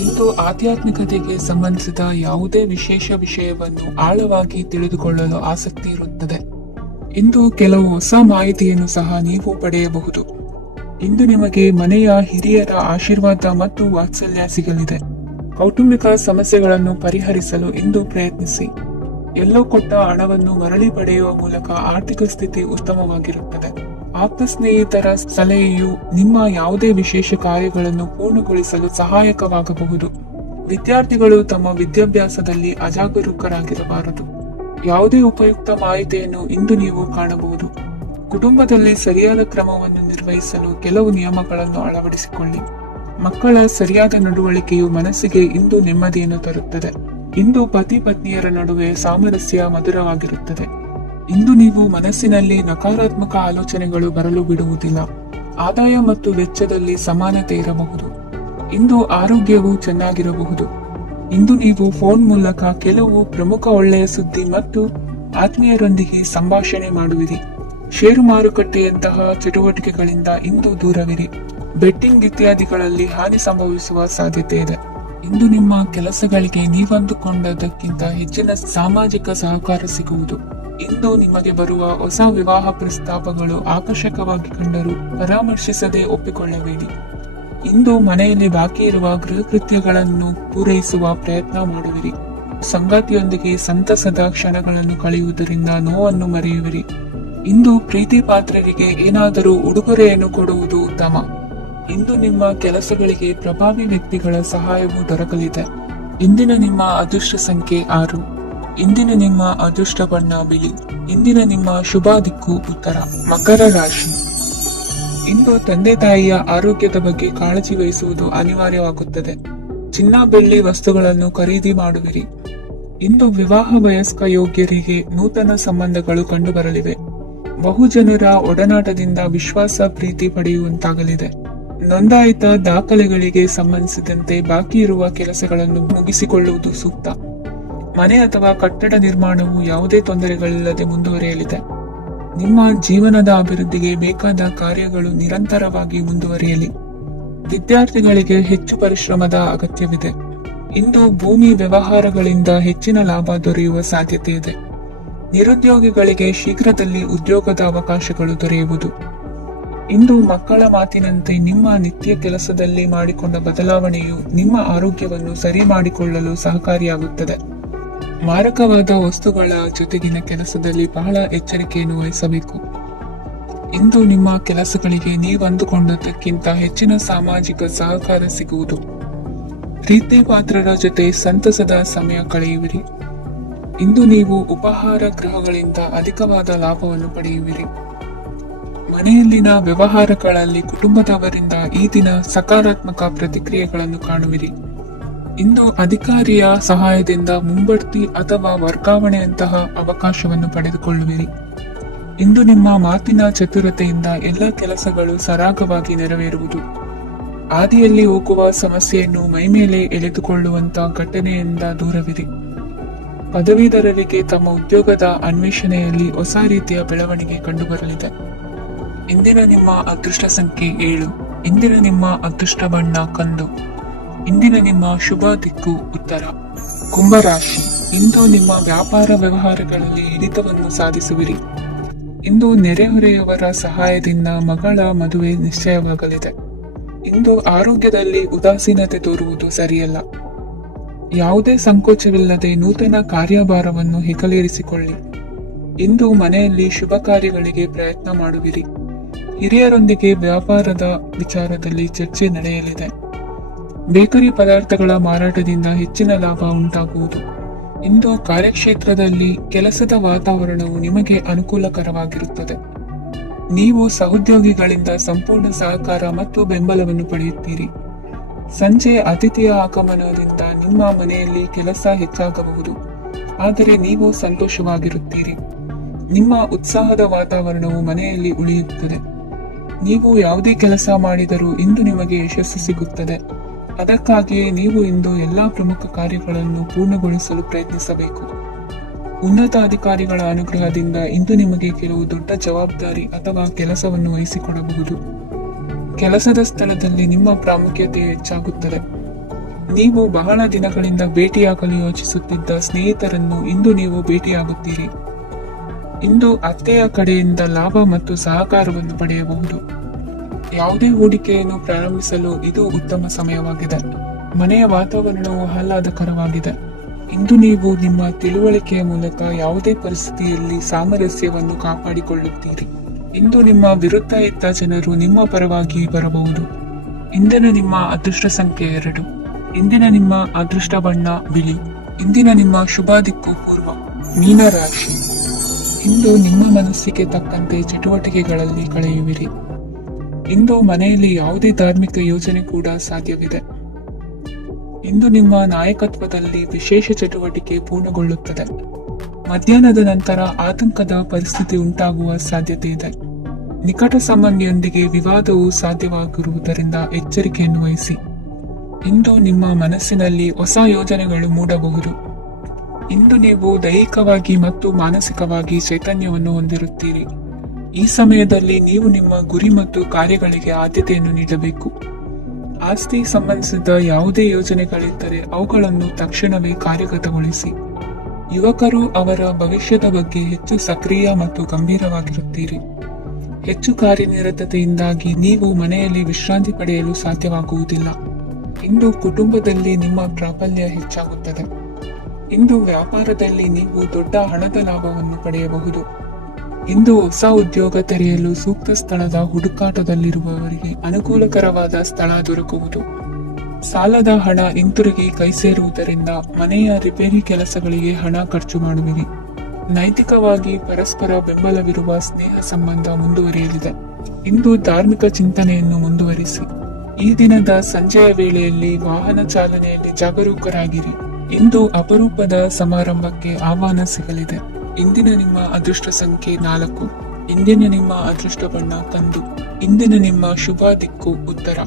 ಇಂದು ಆಧ್ಯಾತ್ಮಿಕತೆಗೆ ಸಂಬಂಧಿಸಿದ ಯಾವುದೇ ವಿಶೇಷ ವಿಷಯವನ್ನು ಆಳವಾಗಿ ತಿಳಿದುಕೊಳ್ಳಲು ಆಸಕ್ತಿ ಇರುತ್ತದೆ. ಇಂದು ಕೆಲವು ಹೊಸ ಮಾಹಿತಿಯನ್ನು ಸಹ ನೀವು ಪಡೆಯಬಹುದು. ಇಂದು ನಿಮಗೆ ಮನೆಯ ಹಿರಿಯರ ಆಶೀರ್ವಾದ ಮತ್ತು ವಾತ್ಸಲ್ಯ ಸಿಗಲಿದೆ. ಕೌಟುಂಬಿಕ ಸಮಸ್ಯೆಗಳನ್ನು ಪರಿಹರಿಸಲು ಇಂದು ಪ್ರಯತ್ನಿಸಿ. ಎಲ್ಲೋ ಕೊಟ್ಟ ಹಣವನ್ನು ಮರಳಿ ಪಡೆಯುವ ಮೂಲಕ ಆರ್ಥಿಕ ಸ್ಥಿತಿ ಉತ್ತಮವಾಗಿರುತ್ತದೆ. ಆಪ್ತ ಸ್ನೇಹಿತರ ಸಲಹೆಯು ನಿಮ್ಮ ಯಾವುದೇ ವಿಶೇಷ ಕಾರ್ಯಗಳನ್ನು ಪೂರ್ಣಗೊಳಿಸಲು ಸಹಾಯಕವಾಗಬಹುದು. ವಿದ್ಯಾರ್ಥಿಗಳು ತಮ್ಮ ವಿದ್ಯಾಭ್ಯಾಸದಲ್ಲಿ ಅಜಾಗರೂಕರಾಗಿರಬಾರದು. ಯಾವುದೇ ಉಪಯುಕ್ತ ಮಾಹಿತಿಯನ್ನು ಇಂದು ನೀವು ಕಾಣಬಹುದು. ಕುಟುಂಬದಲ್ಲಿ ಸರಿಯಾದ ಕ್ರಮವನ್ನು ನಿರ್ವಹಿಸಲು ಕೆಲವು ನಿಯಮಗಳನ್ನು ಅಳವಡಿಸಿಕೊಳ್ಳಿ. ಮಕ್ಕಳ ಸರಿಯಾದ ನಡವಳಿಕೆಯು ಮನಸ್ಸಿಗೆ ಇಂದು ನೆಮ್ಮದಿಯನ್ನು ತರುತ್ತದೆ. ಇಂದು ಪತಿ ಪತ್ನಿಯರ ನಡುವೆ ಸಾಮರಸ್ಯ ಮಧುರವಾಗಿರುತ್ತದೆ. ಇಂದು ನೀವು ಮನಸ್ಸಿನಲ್ಲಿ ನಕಾರಾತ್ಮಕ ಆಲೋಚನೆಗಳು ಬರಲು ಬಿಡುವುದಿಲ್ಲ. ಆದಾಯ ಮತ್ತು ವೆಚ್ಚದಲ್ಲಿ ಸಮಾನತೆ ಇರಬಹುದು. ಇಂದು ಆರೋಗ್ಯವು ಚೆನ್ನಾಗಿರಬಹುದು. ಇಂದು ನೀವು ಫೋನ್ ಮೂಲಕ ಕೆಲವು ಪ್ರಮುಖ ಒಳ್ಳೆಯ ಸುದ್ದಿ ಮತ್ತು ಆತ್ಮೀಯರೊಂದಿಗೆ ಸಂಭಾಷಣೆ ಮಾಡುವಿರಿ. ಷೇರು ಮಾರುಕಟ್ಟೆಯಂತಹ ಚಟುವಟಿಕೆಗಳಿಂದ ಇಂದು ದೂರವಿರಿ. ಬೆಟ್ಟಿಂಗ್ ಇತ್ಯಾದಿಗಳಲ್ಲಿ ಹಾನಿ ಸಂಭವಿಸುವ ಸಾಧ್ಯತೆ ಇದೆ. ಇಂದು ನಿಮ್ಮ ಕೆಲಸಗಳಿಗೆ ನೀವಂದುಕೊಂಡದಕ್ಕಿಂತ ಹೆಚ್ಚಿನ ಸಾಮಾಜಿಕ ಸಹಕಾರ ಸಿಗುವುದು. ಇಂದು ನಿಮಗೆ ಬರುವ ಹೊಸ ವಿವಾಹ ಪ್ರಸ್ತಾಪಗಳು ಆಕರ್ಷಕವಾಗಿ ಕಂಡರೂ ಪರಾಮರ್ಶಿಸದೆ ಒಪ್ಪಿಕೊಳ್ಳಬೇಡಿ. ಇಂದು ಮನೆಯಲ್ಲಿ ಬಾಕಿ ಇರುವ ಗೃಹ ಕೃತ್ಯಗಳನ್ನು ಪೂರೈಸುವ ಪ್ರಯತ್ನ ಮಾಡುವಿರಿ. ಸಂಗಾತಿಯೊಂದಿಗೆ ಸಂತಸದ ಕ್ಷಣಗಳನ್ನು ಕಳೆಯುವುದರಿಂದ ನೋವನ್ನು ಮರೆಯುವಿರಿ. ಇಂದು ಪ್ರೀತಿ ಪಾತ್ರರಿಗೆ ಏನಾದರೂ ಉಡುಗೊರೆಯನ್ನು ಕೊಡುವುದು ಉತ್ತಮ. ಇಂದು ನಿಮ್ಮ ಕೆಲಸಗಳಿಗೆ ಪ್ರಭಾವಿ ವ್ಯಕ್ತಿಗಳ ಸಹಾಯವು ದೊರಕಲಿದೆ. ಇಂದಿನ ನಿಮ್ಮ ಅದೃಷ್ಟ ಸಂಖ್ಯೆ 6. ಇಂದಿನ ನಿಮ್ಮ ಅದೃಷ್ಟ ಬಣ್ಣ ಬಿಳಿ. ಇಂದಿನ ನಿಮ್ಮ ಶುಭ ದಿಕ್ಕು ಉತ್ತರ. ಮಕರ ರಾಶಿ. ಇಂದು ತಂದೆ ತಾಯಿಯ ಆರೋಗ್ಯದ ಬಗ್ಗೆ ಕಾಳಜಿ ವಹಿಸುವುದು ಅನಿವಾರ್ಯವಾಗುತ್ತದೆ. ಚಿನ್ನ ಬೆಳ್ಳಿ ವಸ್ತುಗಳನ್ನು ಖರೀದಿ ಮಾಡುವಿರಿ. ಇಂದು ವಿವಾಹ ವಯಸ್ಕ ಯೋಗ್ಯರಿಗೆ ನೂತನ ಸಂಬಂಧಗಳು ಕಂಡುಬರಲಿವೆ. ಬಹುಜನರ ಒಡನಾಟದಿಂದ ವಿಶ್ವಾಸ ಪ್ರೀತಿ ಪಡೆಯುವಂತಾಗಲಿದೆ. ನೋಂದಾಯಿತ ದಾಖಲೆಗಳಿಗೆ ಸಂಬಂಧಿಸಿದಂತೆ ಬಾಕಿ ಇರುವ ಕೆಲಸಗಳನ್ನು ಮುಗಿಸಿಕೊಳ್ಳುವುದು ಸೂಕ್ತ. ಮನೆ ಅಥವಾ ಕಟ್ಟಡ ನಿರ್ಮಾಣವು ಯಾವುದೇ ತೊಂದರೆಗಳಿಲ್ಲದೆ ಮುಂದುವರಿಯಲಿದೆ. ನಿಮ್ಮ ಜೀವನದ ಅಭಿವೃದ್ಧಿಗೆ ಬೇಕಾದ ಕಾರ್ಯಗಳು ನಿರಂತರವಾಗಿ ಮುಂದುವರಿಯಲಿ. ವಿದ್ಯಾರ್ಥಿಗಳಿಗೆ ಹೆಚ್ಚು ಪರಿಶ್ರಮದ ಅಗತ್ಯವಿದೆ. ಇಂದು ಭೂಮಿ ವ್ಯವಹಾರಗಳಿಂದ ಹೆಚ್ಚಿನ ಲಾಭ ದೊರೆಯುವ ಸಾಧ್ಯತೆ ಇದೆ. ನಿರುದ್ಯೋಗಿಗಳಿಗೆ ಶೀಘ್ರದಲ್ಲಿ ಉದ್ಯೋಗದ ಅವಕಾಶಗಳು ದೊರೆಯುವುದು. ಇಂದು ಮಕ್ಕಳ ಮಾತಿನಂತೆ ನಿಮ್ಮ ನಿತ್ಯ ಕೆಲಸದಲ್ಲಿ ಮಾಡಿಕೊಂಡ ಬದಲಾವಣೆಯು ನಿಮ್ಮ ಆರೋಗ್ಯವನ್ನು ಸರಿ ಮಾಡಿಕೊಳ್ಳಲು ಸಹಕಾರಿಯಾಗುತ್ತದೆ. ಮಾರಕವಾದ ವಸ್ತುಗಳ ಜೊತೆಗಿನ ಕೆಲಸದಲ್ಲಿ ಬಹಳ ಎಚ್ಚರಿಕೆಯನ್ನು ವಹಿಸಬೇಕು. ಇಂದು ನಿಮ್ಮ ಕೆಲಸಗಳಿಗೆ ನೀವಂದುಕೊಂಡದ್ದಕ್ಕಿಂತ ಹೆಚ್ಚಿನ ಸಾಮಾಜಿಕ ಸಹಕಾರ ಸಿಗುವುದು. ಪ್ರೀತಿ ಪಾತ್ರರ ಜೊತೆ ಸಂತಸದ ಸಮಯ ಕಳೆಯುವಿರಿ. ಇಂದು ನೀವು ಉಪಹಾರ ಗೃಹಗಳಿಂದ ಅಧಿಕವಾದ ಲಾಭವನ್ನು ಪಡೆಯುವಿರಿ. ಮನೆಯಲ್ಲಿನ ವ್ಯವಹಾರಗಳಲ್ಲಿ ಕುಟುಂಬದವರಿಂದ ಈ ದಿನ ಸಕಾರಾತ್ಮಕ ಪ್ರತಿಕ್ರಿಯೆಗಳನ್ನು ಕಾಣುವಿರಿ. ಇಂದು ಅಧಿಕಾರಿಯ ಸಹಾಯದಿಂದ ಮುಂಬಡ್ತಿ ಅಥವಾ ವರ್ಗಾವಣೆಯಂತಹ ಅವಕಾಶವನ್ನು ಪಡೆದುಕೊಳ್ಳುವಿರಿ. ಇಂದು ನಿಮ್ಮ ಮಾತಿನ ಚತುರತೆಯಿಂದ ಎಲ್ಲ ಕೆಲಸಗಳು ಸರಾಗವಾಗಿ ನೆರವೇರುವುದು. ಹಾದಿಯಲ್ಲಿ ಹೋಗುವ ಸಮಸ್ಯೆಯನ್ನು ಮೈಮೇಲೆ ಎಳೆದುಕೊಳ್ಳುವಂತ ಘಟನೆಯಿಂದ ದೂರವಿರಿ. ಪದವೀಧರರಿಗೆ ತಮ್ಮ ಉದ್ಯೋಗದ ಅನ್ವೇಷಣೆಯಲ್ಲಿ ಹೊಸ ರೀತಿಯ ಬೆಳವಣಿಗೆ ಕಂಡುಬರಲಿದೆ. ಇಂದಿನ ನಿಮ್ಮ ಅದೃಷ್ಟ ಸಂಖ್ಯೆ 7. ಇಂದಿನ ನಿಮ್ಮ ಅದೃಷ್ಟ ಬಣ್ಣ ಕಂದು. ಇಂದಿನ ನಿಮ್ಮ ಶುಭ ದಿಕ್ಕು ಉತ್ತರ. ಕುಂಭರಾಶಿ. ಇಂದು ನಿಮ್ಮ ವ್ಯಾಪಾರ ವ್ಯವಹಾರಗಳಲ್ಲಿ ಹಿಡಿತವನ್ನು ಸಾಧಿಸುವಿರಿ. ಇಂದು ನೆರೆಹೊರೆಯವರ ಸಹಾಯದಿಂದ ಮಗಳ ಮದುವೆ ನಿಶ್ಚಯವಾಗಲಿದೆ. ಇಂದು ಆರೋಗ್ಯದಲ್ಲಿ ಉದಾಸೀನತೆ ತೋರುವುದು ಸರಿಯಲ್ಲ. ಯಾವುದೇ ಸಂಕೋಚವಿಲ್ಲದೆ ನೂತನ ಕಾರ್ಯಭಾರವನ್ನು ಹೆಗಲೇರಿಸಿಕೊಳ್ಳಿ. ಇಂದು ಮನೆಯಲ್ಲಿ ಶುಭ ಕಾರ್ಯಗಳಿಗೆ ಪ್ರಯತ್ನ ಮಾಡುವಿರಿ. ಹಿರಿಯರೊಂದಿಗೆ ವ್ಯಾಪಾರದ ವಿಚಾರದಲ್ಲಿ ಚರ್ಚೆ ನಡೆಯಲಿದೆ. ಬೇಕರಿ ಪದಾರ್ಥಗಳ ಮಾರಾಟದಿಂದ ಹೆಚ್ಚಿನ ಲಾಭ ಉಂಟಾಗುವುದು. ಇಂದು ಕಾರ್ಯಕ್ಷೇತ್ರದಲ್ಲಿ ಕೆಲಸದ ವಾತಾವರಣವು ನಿಮಗೆ ಅನುಕೂಲಕರವಾಗಿರುತ್ತದೆ. ನೀವು ಸಹೋದ್ಯೋಗಿಗಳಿಂದ ಸಂಪೂರ್ಣ ಸಹಕಾರ ಮತ್ತು ಬೆಂಬಲವನ್ನು ಪಡೆಯುತ್ತೀರಿ. ಸಂಜೆ ಅತಿಥಿಯ ಆಗಮನದಿಂದ ನಿಮ್ಮ ಮನೆಯಲ್ಲಿ ಕೆಲಸ ಹೆಚ್ಚಾಗಬಹುದು, ಆದರೆ ನೀವು ಸಂತೋಷವಾಗಿರುತ್ತೀರಿ. ನಿಮ್ಮ ಉತ್ಸಾಹದ ವಾತಾವರಣವು ಮನೆಯಲ್ಲಿ ಉಳಿಯುತ್ತದೆ. ನೀವು ಯಾವುದೇ ಕೆಲಸ ಮಾಡಿದರೂ ಇಂದು ನಿಮಗೆ ಯಶಸ್ಸು ಸಿಗುತ್ತದೆ. ಅದಕ್ಕಾಗಿಯೇ ನೀವು ಇಂದು ಎಲ್ಲಾ ಪ್ರಮುಖ ಕಾರ್ಯಗಳನ್ನು ಪೂರ್ಣಗೊಳಿಸಲು ಪ್ರಯತ್ನಿಸಬೇಕು. ಉನ್ನತ ಅಧಿಕಾರಿಗಳ ಅನುಗ್ರಹದಿಂದ ಇಂದು ನಿಮಗೆ ಕೆಲವು ದೊಡ್ಡ ಜವಾಬ್ದಾರಿ ಅಥವಾ ಕೆಲಸವನ್ನು ವಹಿಸಿಕೊಡಬಹುದು. ಕೆಲಸದ ಸ್ಥಳದಲ್ಲಿ ನಿಮ್ಮ ಪ್ರಾಮುಖ್ಯತೆ ಹೆಚ್ಚಾಗುತ್ತದೆ. ನೀವು ಬಹಳ ದಿನಗಳಿಂದ ಭೇಟಿಯಾಗಲು ಯೋಚಿಸುತ್ತಿದ್ದ ಸ್ನೇಹಿತರನ್ನು ಇಂದು ನೀವು ಭೇಟಿಯಾಗುತ್ತೀರಿ. ಇಂದು ಅತ್ತೆಯ ಕಡೆಯಿಂದ ಲಾಭ ಮತ್ತು ಸಹಕಾರವನ್ನು ಪಡೆಯಬಹುದು. ಯಾವುದೇ ಹೂಡಿಕೆಯನ್ನು ಪ್ರಾರಂಭಿಸಲು ಇದು ಉತ್ತಮ ಸಮಯವಾಗಿದೆ. ಮನೆಯ ವಾತಾವರಣವು ಆಹ್ಲಾದಕರವಾಗಿದೆ. ಇಂದು ನೀವು ನಿಮ್ಮ ತಿಳುವಳಿಕೆಯ ಮೂಲಕ ಯಾವುದೇ ಪರಿಸ್ಥಿತಿಯಲ್ಲಿ ಸಾಮರಸ್ಯವನ್ನು ಕಾಪಾಡಿಕೊಳ್ಳುತ್ತೀರಿ. ಇಂದು ನಿಮ್ಮ ವಿರುದ್ಧ ಇದ್ದ ಜನರು ನಿಮ್ಮ ಪರವಾಗಿ ಬರಬಹುದು. ಇಂದಿನ ನಿಮ್ಮ ಅದೃಷ್ಟ ಸಂಖ್ಯೆ 2. ಇಂದಿನ ನಿಮ್ಮ ಅದೃಷ್ಟ ಬಣ್ಣ ಬಿಳಿ. ಇಂದಿನ ನಿಮ್ಮ ಶುಭ ದಿಕ್ಕು ಪೂರ್ವ. ಮೀನರಾಶಿ. ಇಂದು ನಿಮ್ಮ ಮನಸ್ಸಿಗೆ ತಕ್ಕಂತೆ ಚಟುವಟಿಕೆಗಳಲ್ಲಿ ಕಳೆಯುವಿರಿ. ಇಂದು ಮನೆಯಲ್ಲಿ ಯಾವುದೇ ಧಾರ್ಮಿಕ ಯೋಜನೆ ಕೂಡ ಸಾಧ್ಯವಿದೆ. ಇಂದು ನಿಮ್ಮ ನಾಯಕತ್ವದಲ್ಲಿ ವಿಶೇಷ ಚಟುವಟಿಕೆ ಪೂರ್ಣಗೊಳ್ಳುತ್ತದೆ. ಮಧ್ಯಾಹ್ನದ ನಂತರ ಆತಂಕದ ಪರಿಸ್ಥಿತಿ ಉಂಟಾಗುವ ಸಾಧ್ಯತೆ ಇದೆ. ನಿಕಟ ಸಂಬಂಧಿಯೊಂದಿಗೆ ವಿವಾದವು ಸಾಧ್ಯವಾಗಿರುವುದರಿಂದ ಎಚ್ಚರಿಕೆಯನ್ನು ವಹಿಸಿ. ಇಂದು ನಿಮ್ಮ ಮನಸ್ಸಿನಲ್ಲಿ ಹೊಸ ಯೋಜನೆಗಳು ಮೂಡಬಹುದು. ಇಂದು ನೀವು ದೈಹಿಕವಾಗಿ ಮತ್ತು ಮಾನಸಿಕವಾಗಿ ಚೈತನ್ಯವನ್ನು ಹೊಂದಿರುತ್ತೀರಿ. ಈ ಸಮಯದಲ್ಲಿ ನೀವು ನಿಮ್ಮ ಗುರಿ ಮತ್ತು ಕಾರ್ಯಗಳಿಗೆ ಆದ್ಯತೆಯನ್ನು ನೀಡಬೇಕು. ಆಸ್ತಿ ಸಂಬಂಧಿಸಿದ ಯಾವುದೇ ಯೋಜನೆಗಳಿದ್ದರೆ ಅವುಗಳನ್ನು ತಕ್ಷಣವೇ ಕಾರ್ಯಗತಗೊಳಿಸಿ. ಯುವಕರು ಅವರ ಭವಿಷ್ಯದ ಬಗ್ಗೆ ಹೆಚ್ಚು ಸಕ್ರಿಯ ಮತ್ತು ಗಂಭೀರವಾಗಿರುತ್ತೀರಿ. ಹೆಚ್ಚು ಕಾರ್ಯನಿರತತೆಯಿಂದಾಗಿ ನೀವು ಮನೆಯಲ್ಲಿ ವಿಶ್ರಾಂತಿ ಪಡೆಯಲು ಸಾಧ್ಯವಾಗುವುದಿಲ್ಲ. ಇಂದು ಕುಟುಂಬದಲ್ಲಿ ನಿಮ್ಮ ಪ್ರಾಬಲ್ಯ ಹೆಚ್ಚಾಗುತ್ತದೆ. ಇಂದು ವ್ಯಾಪಾರದಲ್ಲಿ ನೀವು ದೊಡ್ಡ ಹಣದ ಲಾಭವನ್ನು ಪಡೆಯಬಹುದು. ಇಂದು ಹೊಸ ಉದ್ಯೋಗ ತೆರೆಯಲು ಸೂಕ್ತ ಸ್ಥಳದ ಹುಡುಕಾಟದಲ್ಲಿರುವವರಿಗೆ ಅನುಕೂಲಕರವಾದ ಸ್ಥಳ ದೊರಕುವುದು. ಸಾಲದ ಹಣ ಹಿಂತಿರುಗಿ ಕೈ ಸೇರುವುದರಿಂದ ಮನೆಯ ರಿಪೇರಿ ಕೆಲಸಗಳಿಗೆ ಹಣ ಖರ್ಚು ಮಾಡುವಿರಿ. ನೈತಿಕವಾಗಿ ಪರಸ್ಪರ ಬೆಂಬಲವಿರುವ ಸ್ನೇಹ ಸಂಬಂಧ ಮುಂದುವರಿಯಲಿದೆ. ಇಂದು ಧಾರ್ಮಿಕ ಚಿಂತನೆಯನ್ನು ಮುಂದುವರಿಸಿ. ಈ ದಿನದ ಸಂಜೆಯ ವೇಳೆಯಲ್ಲಿ ವಾಹನ ಚಾಲನೆಯಲ್ಲಿ ಜಾಗರೂಕರಾಗಿರಿ. ಇಂದು ಅಪರೂಪದ ಸಮಾರಂಭಕ್ಕೆ ಆಹ್ವಾನ ಸಿಗಲಿದೆ. ಇಂದಿನ ನಿಮ್ಮ ಅದೃಷ್ಟ ಸಂಖ್ಯೆ 4. ಇಂದಿನ ನಿಮ್ಮ ಅದೃಷ್ಟ ಬಣ್ಣ ಕಂದು. ಇಂದಿನ ನಿಮ್ಮ ಶುಭ ದಿಕ್ಕು ಉತ್ತರ.